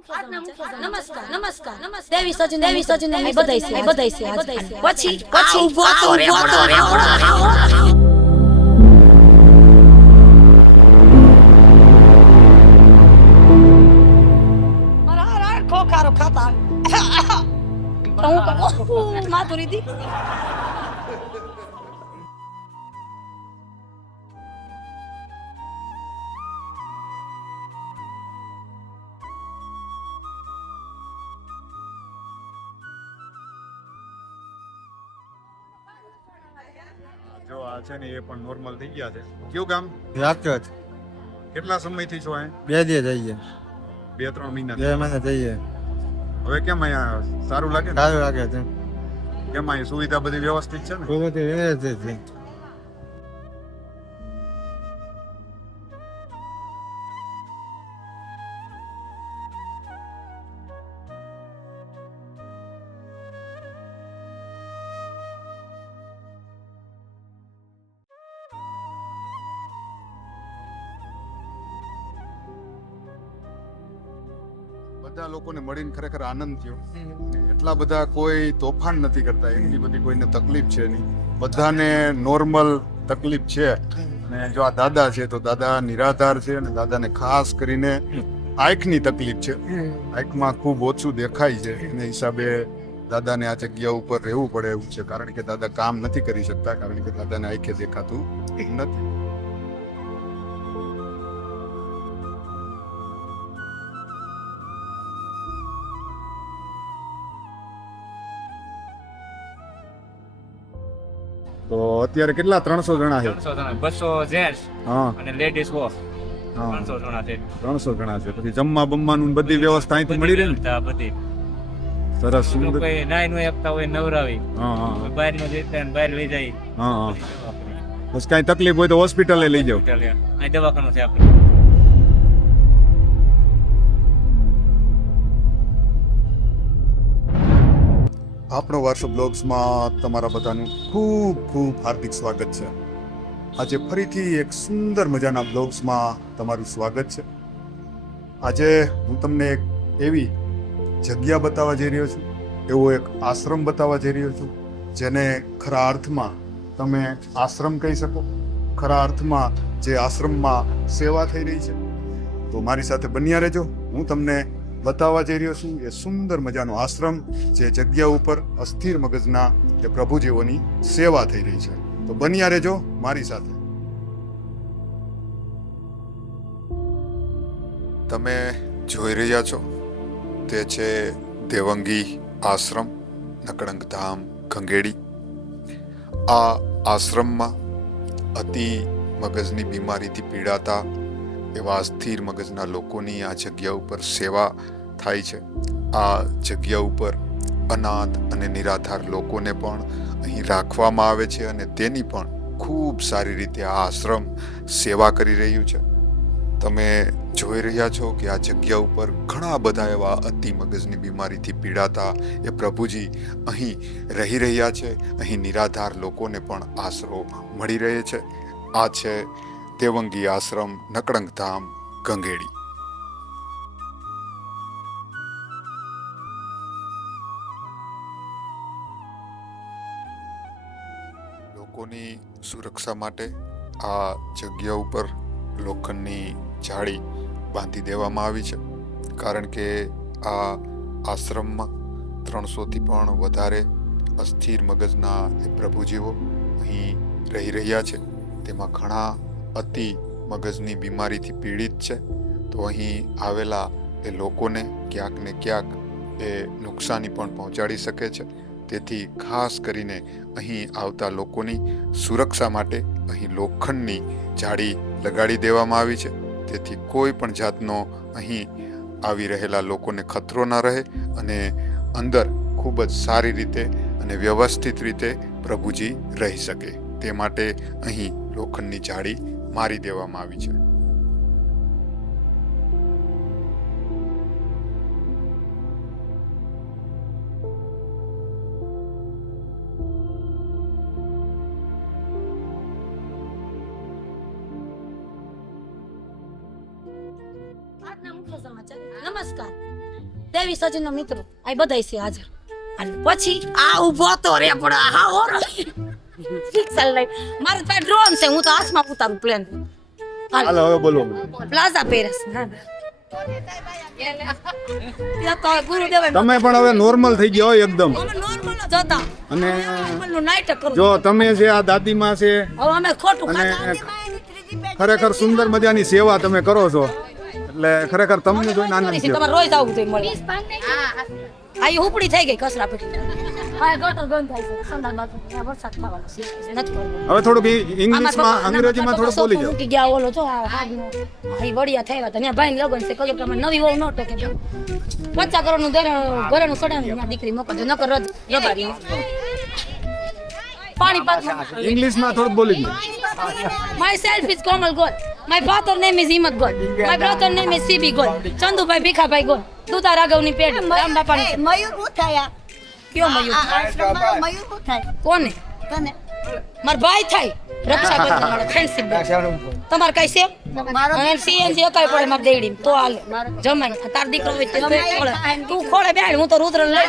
નમસ્કાર નમસ્કાર દેવી સજન એ બધાય છે પછી ઉભો તો રે મારા ખોખારો ખાતા હું માતુરી દી જો આ છે ને એ પણ નોર્મલ થઈ ગયા છે. કયું કામ? રાજકોટ કેટલા સમયથી છો અહીં? 2 દી જઈએ, 2-3 મહિના. 2 મહિના જઈએ. હવે કેમ અહીંયા સારું લાગે ને? સારું લાગે છે. કેમ અહીં સુવિધા બધી વ્યવસ્થિત છે ને? ખૂબ જ વ્યવસ્થિત છે. બધા લોકોને મળીને ખરેખર આનંદ થયો. એટલા બધા કોઈ તોફાન નથી કરતા, એટલી બધી કોઈને તકલીફ છે નહીં. બધાને નોર્મલ તકલીફ છે. ને જો આ દાદા છે તો દાદા નિરાધાર છે અને દાદાને ખાસ કરીને આંખની તકલીફ છે. આંખમાં ખૂબ ઓછું દેખાય છે. એને હિસાબે દાદાને આ જગ્યા ઉપર રહેવું પડે એવું છે, કારણ કે દાદા કામ નથી કરી શકતા, કારણ કે દાદાને આંખે દેખાતું નથી. તો અત્યારે કેટલા 300 જણા છે? 300 જણા, 200 જેન્ટ્સ હા અને લેડીઝ વો હા 300 જણા છે. 300 જણા છે. પછી જમવા બમવાનું બધી વ્યવસ્થા અહીંથી મળી રહે ને? વ્યવસ્થા બધી. સરસ સુંદર. કોઈ નાઈ નો એકતા હોય નવરાવી, હા હા બહાર નો જતા ને બહાર લઈ જાય. હા હા. બસ કાંઈ તકલીફ હોય તો હોસ્પિટલે લઈ જાઓ. અહીં દવાખાનું છે આપણે. આપણો વારસો બ્લોગ્સમાં તમારા બધાનું ખૂબ ખૂબ હાર્દિક સ્વાગત છે. આજે ફરીથી એક સુંદર મજાના બ્લોગ્સમાં તમારું સ્વાગત છે. આજે હું તમને એક એવી જગ્યા બતાવવા જઈ રહ્યો છું, એવો એક આશ્રમ બતાવવા જઈ રહ્યો છું, જેને ખરા અર્થમાં તમે આશ્રમ કહી શકો. ખરા અર્થમાં જે આશ્રમમાં સેવા થઈ રહી છે. તો મારી સાથે બન્યા રહેજો. હું તમને બતાવવા જઈ રહ્યો છું એ સુંદર મજાનો આશ્રમ, જે જગ્યા ઉપર અસ્થિર મગજના એ પ્રભુજીઓની સેવા થઈ રહી છે. તો બન્યા રહેજો મારી સાથે. તમે જોઈ રહ્યા છો તે છે દેવંગી આશ્રમ, નકળંગ ધામ, ગંગેડી. આ આશ્રમમાં અતિ મગજની બીમારીથી પીડાતા એવા અસ્થિર મગજના લોકોની આ જગ્યા ઉપર સેવા થાય છે. આ જગ્યા ઉપર અનાથ અને નિરાધાર લોકોને પણ અહીં રાખવામાં આવે છે અને તેની પણ ખૂબ સારી રીતે આ આશ્રમ સેવા કરી રહ્યું છે. તમે જોઈ રહ્યા છો કે આ જગ્યા ઉપર ઘણા બધા એવા અતિ મગજની બીમારીથી પીડાતા એ પ્રભુજી અહીં રહી રહ્યા છે. અહીં નિરાધાર લોકોને પણ આશરો મળી રહે છે. આ છે દેવંગી આશ્રમ, નકળંગ ધામ, ગંગેડી. લોકોની સુરક્ષા માટે આ જગ્યા ઉપર લોખંડની જાળી બાંધી દેવામાં આવી છે, કારણ કે આ આશ્રમમાં 300થી પણ વધારે અસ્થિર મગજના એ પ્રભુજીઓ અહીં રહી રહ્યા છે. તેમાં ઘણા અતિ મગજની બીમારીથી પીડિત છે. તો અહીં આવેલા એ લોકોને ક્યાંક ને ક્યાંક એ નુકસાની પણ પહોંચાડી શકે છે. તેથી ખાસ કરીને અહીં આવતા લોકોની સુરક્ષા માટે અહીં લોખંડની જાળી લગાડી દેવામાં આવી છે. તેથી કોઈ પણ જાતનો અહીં આવી રહેલા લોકોને ખતરો ન રહે અને અંદર ખૂબ જ સારી રીતે અને વ્યવસ્થિત રીતે પ્રભુજી રહી શકે. તે માટે અહીં લોખંડની જાળી મારી દેવામાં આવી છે. આજના મુખ્ય સમાચાર. નમસ્કાર દેવી સચિન નો મિત્ર આ બધા છે હાજર અને પછી આ ઊભો તો રે પણ હા ઓર પિક્સલ લઈ મારે પાસે ડ્રોન છે હું તો આસમાં ઉતારું પ્લેન હાલો હવે બોલો પ્લાઝા પેરસ ગુરુદેવ તમે પણ હવે નોર્મલ થઈ ગયા હોય એકદમ અમે નોર્મલ જ હતા અને નોર્મલ નું નાટક કરું જો તમે છે આ દાદીમાં છે હવે અમે ખોટું અને ખાતા ખરેખર સુંદર મજાની સેવા તમે કરો છો એટલે ખરેખર તમને જોઈને આનંદ થયો તમારે રોજ આવવું જોઈએ મળે આ ઉપડી થઈ ગઈ કચરા પેટી હા ગટર બંધ થાય છે સંડાસ બાથરૂમ વરસાદ થવાનો છે નથી કરવું હવે થોડુંક ઇંગ્લિશમાં અંગ્રેજીમાં થોડુંક બોલી જાઓ મૂકી ગયા ઓલો જો આ હાગનો આ વડિયા થયા હતા ત્યાં ભાઈ લગન છે કલેક્ટરમાં નવી વહુ નોટો કે 50 કરોડનું ઘરેનું સડાવી ત્યાં દીકરી મોકલજો નકર રબારી પાણી પાક ઇંગ્લિશમાં થોડુંક બોલી જાઓ Myself is Komal Gol. My father name is Himat Gol. My brother name is CB Gol. Chanduભાઈ ભીખાભાઈ ગોલ. દુધા રાઘવની પેટ રામ બાપાની. મયુર હું થાય કયો મયુર? મયુર હું થાય કોને? તને માર ભાઈ થાય. રક્ષાબંધન વાળો ફ્રેન્ડશિપ. તમાર કઈ છે? અને સીએનજી અકાઈ પડે માર દેડી તો હાલે. જમાઈ તાર દીકરો હોય તે ખોળે. તું ખોળે બેડ હું તો રુદ્ર લઈ.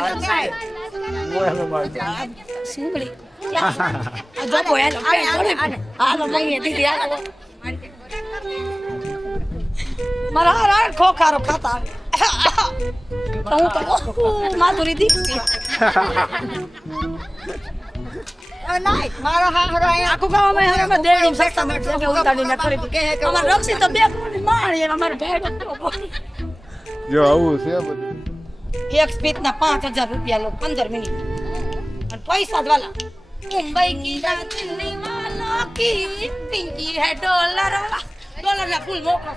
સિંગડી. જો કોઈ હાલો મંગી દીદી હાલો. મારા હાર ખોખારો ખાતા હું તો માધુરી દીકરી મારો હારો આખું ગામ અમે હવે દેડી સસ્તા મળે કે ઉતાડીને કરી દીધી અમાર રક્ષી તો બે કોની મારી અમાર ભેડ જો આવું છે બધું એક સ્પીચના 5000 રૂપિયા લો 15 મિનિટ અને પૈસા જ વાલા મુંબઈ કી દિલ્હી વાલા કી પિંકી હે ડોલર ના ફૂલ મોકલો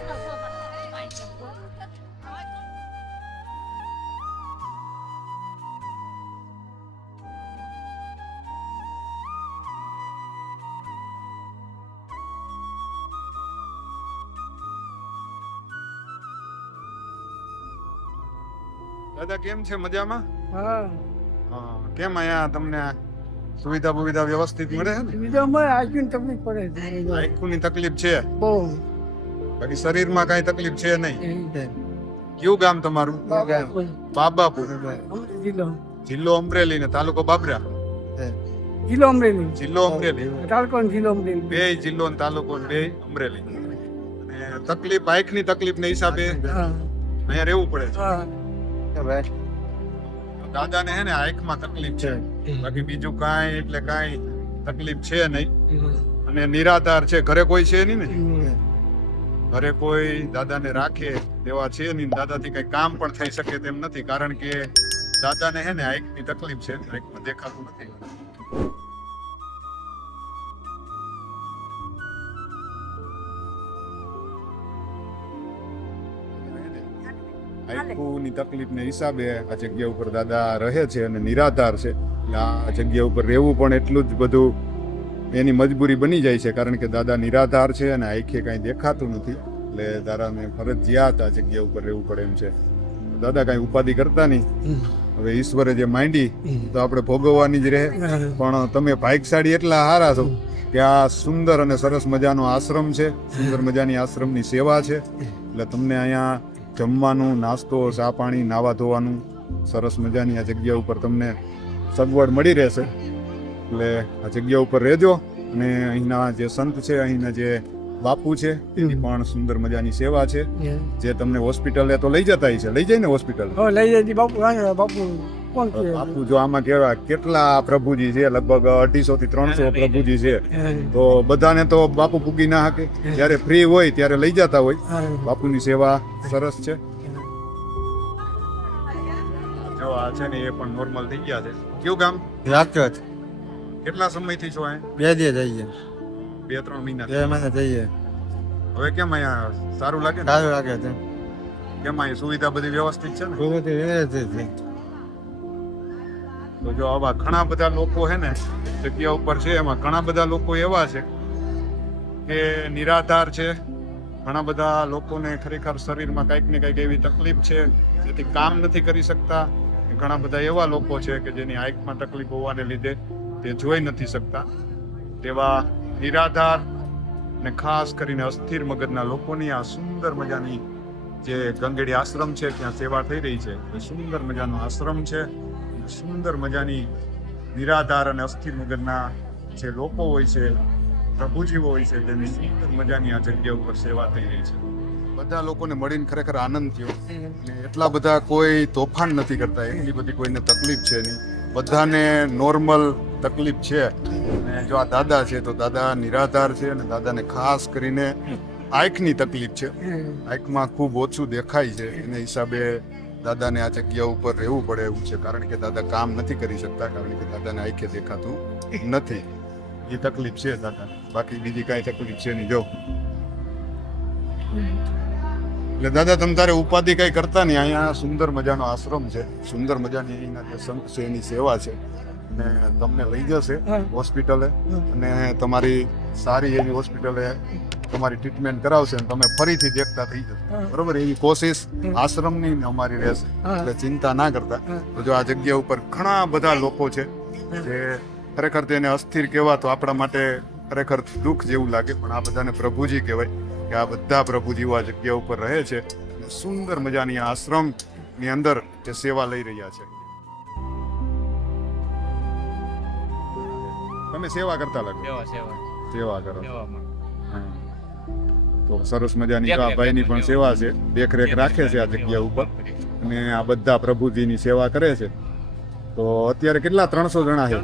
દાદા કેમ છે મજામાં હા કેમ અહીંયા તમને સુવિધા બુવિધા વ્યવસ્થિત મળે છે ને આંખની તકલીફ છે બાકી શરીરમાં કઈ તકલીફ છે નહીં કયું ગામ તમારું બાબાપુર જિલ્લો અમરેલી ને તાલુકો બાબરા જિલ્લો અમરેલી જિલ્લો અમરેલી તાલુકો જિલ્લો અમરેલી બે જિલ્લો ને તાલુકો ને બે અમરેલી અને તકલીફ આંખની તકલીફ ને હિસાબે અહીંયા રહેવું પડે છે દાદાને હે ને આંખમાં તકલીફ છે બાકી બીજું કાંઈ એટલે કાંઈ તકલીફ છે નહીં અને નિરાધાર છે ઘરે કોઈ છે નહીં ને ઘરે કોઈ દાદાને રાખે તેવા છે નહીં દાદાથી કઈ કામ પણ થઈ શકે તેમ નથી કારણ કે દાદાને હે ને આંખની તકલીફ છે આંખમાં દેખાતું નથી આંખની તકલીફને હિસાબે આ જગ્યા ઉપર દાદા રહે છે અને નિરાધાર છે આ જગ્યા ઉપર રહેવું પણ એટલું જ બધું એની મજબૂરી બની જાય છે કારણ કે દાદા નિરાધાર છે અને આંખે કાંઈ દેખાતું નથી એટલે દાદાને ફરજિયાત આ જગ્યા ઉપર રહેવું પડે એમ છે દાદા કાંઈ ઉપાધિ કરતા નહીં હવે ઈશ્વરે જે માંડી તો આપણે ભોગવવાની જ રહે પણ તમે ભાગ્યશાળી એટલા હારા છો કે આ સુંદર અને સરસ મજાનો આશ્રમ છે સુંદર મજાની આશ્રમની સેવા છે એટલે તમને અહીંયા જમવાનું નાસ્તો ચા પાણી નાવા ધોવાનું સરસ મજાની આ જગ્યા ઉપર તમને સગવડ મળી રહેશે એટલે આ જગ્યા ઉપર રહેજો અને અહીંના જે સંત છે અહીંના જે બાપુ છે એની પણ સુંદર મજાની સેવા છે જે તમને હોસ્પિટલે તો લઈ જતા છે લઈ જાય ને હોસ્પિટલ લઈ જાય બાપુ બાપુ કોણ છે બાપુ જો આમાં કેવા કેટલા પ્રભુજી છે લગભગ 250 થી 300 પ્રભુજી છે તો બધાને તો બાપુ પૂગી ના શકે જ્યારે ફ્રી હોય ત્યારે લઈ જતા હોય બાપુની સેવા સરસ છે જો આ છે ને એ પણ નોર્મલ થઈ ગયા છે કયું ગામ રાજકોટ કેટલા સમયથી છો અહીં 2 દિવસ થઈ ગયા 2-3 મહિના 2 મહિના થઈ ગયા હવે કેમ અહીંયા સારું લાગે ને સારું લાગે છે કેમ અહીં સુવિધા બધી વ્યવસ્થિત છે ને સુરતથી વ્યવસ્થિત છે તો જો આવા ઘણા બધા લોકો છે ને જગ્યા ઉપર છે એમાં ઘણા બધા લોકો એવા છે કે નિરાધાર છે ઘણા બધા લોકોને ખરેખર શરીરમાં કંઈક ને કંઈક એવી તકલીફ છે જેથી કામ નથી કરી શકતા ઘણા બધા એવા લોકો છે કે જેની આંખમાં તકલીફ હોવાને લીધે તે જોઈ નથી શકતા તેવા નિરાધાર ને ખાસ કરીને અસ્થિર મગજના લોકોની આ સુંદર મજાની જે ગંગેડી આશ્રમ છે ત્યાં સેવા થઈ રહી છે. સુંદર મજાનો આશ્રમ છે. સુંદર મજાની નિરાધાર અને અસ્થિર મગજના જે લોકો હોય છે, પ્રભુજીવો હોય છે, તેની સુંદર મજાની આ જગ્યા ઉપર સેવા થઈ રહી છે. બધા લોકોને મળીને ખરેખર આનંદ થયો. ને એટલા બધા કોઈ તોફાન નથી કરતા, એટલી બધી કોઈને તકલીફ છે નહીં. બધાને નોર્મલ તકલીફ છે. અને જો આ દાદા છે તો દાદા નિરાધાર છે અને દાદાને ખાસ કરીને આંખની તકલીફ છે. આંખમાં ખૂબ ઓછું દેખાય છે. એને હિસાબે દાદાને આ જગ્યા ઉપર રહેવું પડે એવું છે. કારણ કે દાદા કામ નથી કરી શકતા, કારણ કે દાદાને આંખે દેખાતું નથી. એ તકલીફ છે દાદાને, બાકી બીજી કાંઈ તકલીફ છે નહીં. જો એટલે દાદા તમ તારે ઉપાધિ કઈ કરતા નહીં. અહીંયા સુંદર મજાનો આશ્રમ છે, સુંદર મજાની અહીંના જે સંત છે એની સેવા છે. અને તમને લઈ જશે હોસ્પિટલે અને તમારી સારી એવી હોસ્પિટલે તમારી ટ્રીટમેન્ટ કરાવશે અને તમે ફરીથી દેખતા થઈ જશો. બરોબર? એવી કોશિશ આશ્રમની ને અમારી રહેશે, એટલે ચિંતા ના કરતા. તો જો આ જગ્યા ઉપર ઘણા બધા લોકો છે જે ખરેખર તેને અસ્થિર કહેવા તો આપણા માટે ખરેખર દુઃખ જેવું લાગે, પણ આ બધાને પ્રભુજી કહેવાય કે આ બધા પ્રભુજીઓ આ જગ્યા ઉપર રહે છે. સુંદર મજાની આ આશ્રમની અંદર જે સેવા લઈ રહ્યા છે. તમે સેવા કરતા લાગો, સેવા કરો. હા. તો સરસ મજાની તો આ ભાઈની પણ સેવા છે, દેખરેખ રાખે છે આ જગ્યા ઉપર અને આ બધા પ્રભુજીની સેવા કરે છે. તો અત્યારે કેટલા 300 જણા છે?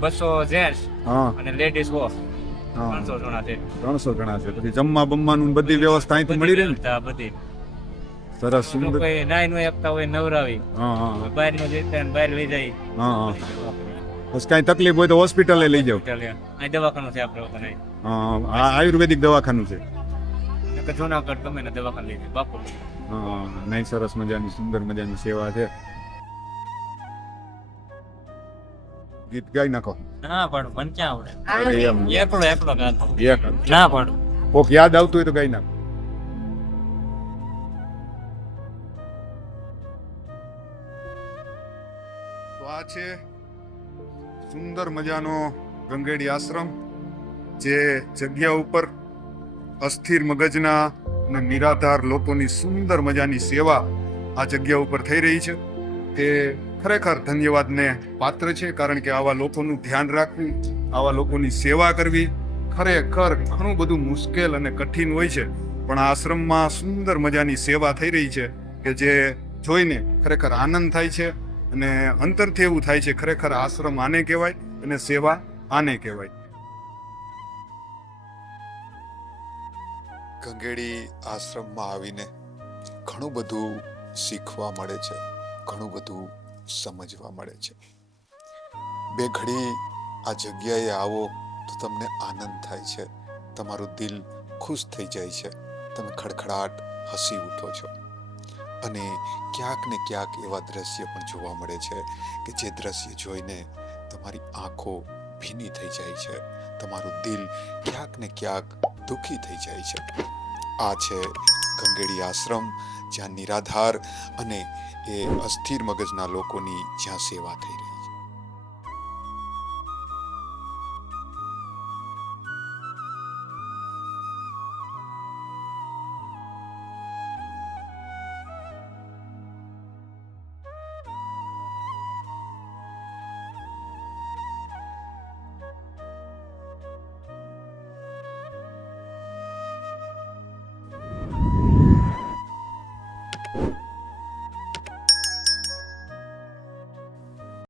200 જેન્ટ્સ હા અને લેડીઝ હો. હા 300 જણા છે. 300 જણા છે. પછી જમવા બમવાનું બધી વ્યવસ્થા અહીંથી મળી રહે ને? બધી સરસ સુંદર. કોઈ નાઈ નું એકતા હોય નવરાવી, હા હા બહાર નું જતા બહાર લઈ જાય. હા હા. બસ કાંઈ તકલીફ હોય તો હોસ્પિટલે લઈ જાઓ. અહીં દવાખાનું છે આપણે વખત. હા આ આયુર્વેદિક દવાખાનું છે. જુનાગઢ ગમે ને દવાખાનું લઈ જાય બાપુ. હા નહીં, સરસ મજાની સુંદર મજાની સેવા છે. ગીત ગાઈ નાખો. ના પાડું મને ક્યાં આવડે, અરે એમ એકલો ગાતો. એક ના પાડું. કોક યાદ આવતું હોય તો ગાઈ નાખો. તો આ છે સુંદર મજાનો ગંગેડી આશ્રમ, જે જગ્યા ઉપર અસ્થિર મગજના અને નિરાધાર લોકોની સુંદર મજાની સેવા આ જગ્યા ઉપર થઈ રહી છે. તે ખરેખર ધન્યવાદને પાત્ર છે, કારણ કે આવા લોકોનું ધ્યાન રાખવું, આવા લોકોની સેવા કરવી ખરેખર ઘણું બધું મુશ્કેલ અને કઠિન હોય છે. પણ આ આશ્રમમાં સુંદર મજાની સેવા થઈ રહી છે કે જે જોઈને ખરેખર આનંદ થાય છે અને અંતરથી એવું થાય છે ખરેખર આશ્રમ આને કહેવાય અને સેવા આને કહેવાય. ગંગેડી આશ્રમમાં આવીને ઘણું બધું શીખવા મળે છે, ઘણું બધું સમજવા મળે છે. બે ઘડી આ જગ્યાએ આવો તો તમને આનંદ થાય છે, તમારું દિલ ખુશ થઈ જાય છે, તમે ખડખડાટ હસી ઉઠો છો. અને ક્યાંક ને ક્યાંક એવા દ્રશ્ય પણ જોવા મળે છે કે જે દ્રશ્ય જોઈને તમારી આંખો ભીની થઈ જાય છે, તમારું દિલ ક્યાંક ને ક્યાંક દુઃખી થઈ જાય છે. આ છે ગંગેડી આશ્રમ, જ્યાં નિરાધાર અને એ અસ્થિર મગજના લોકોની જ્યાં સેવા થઈ રહી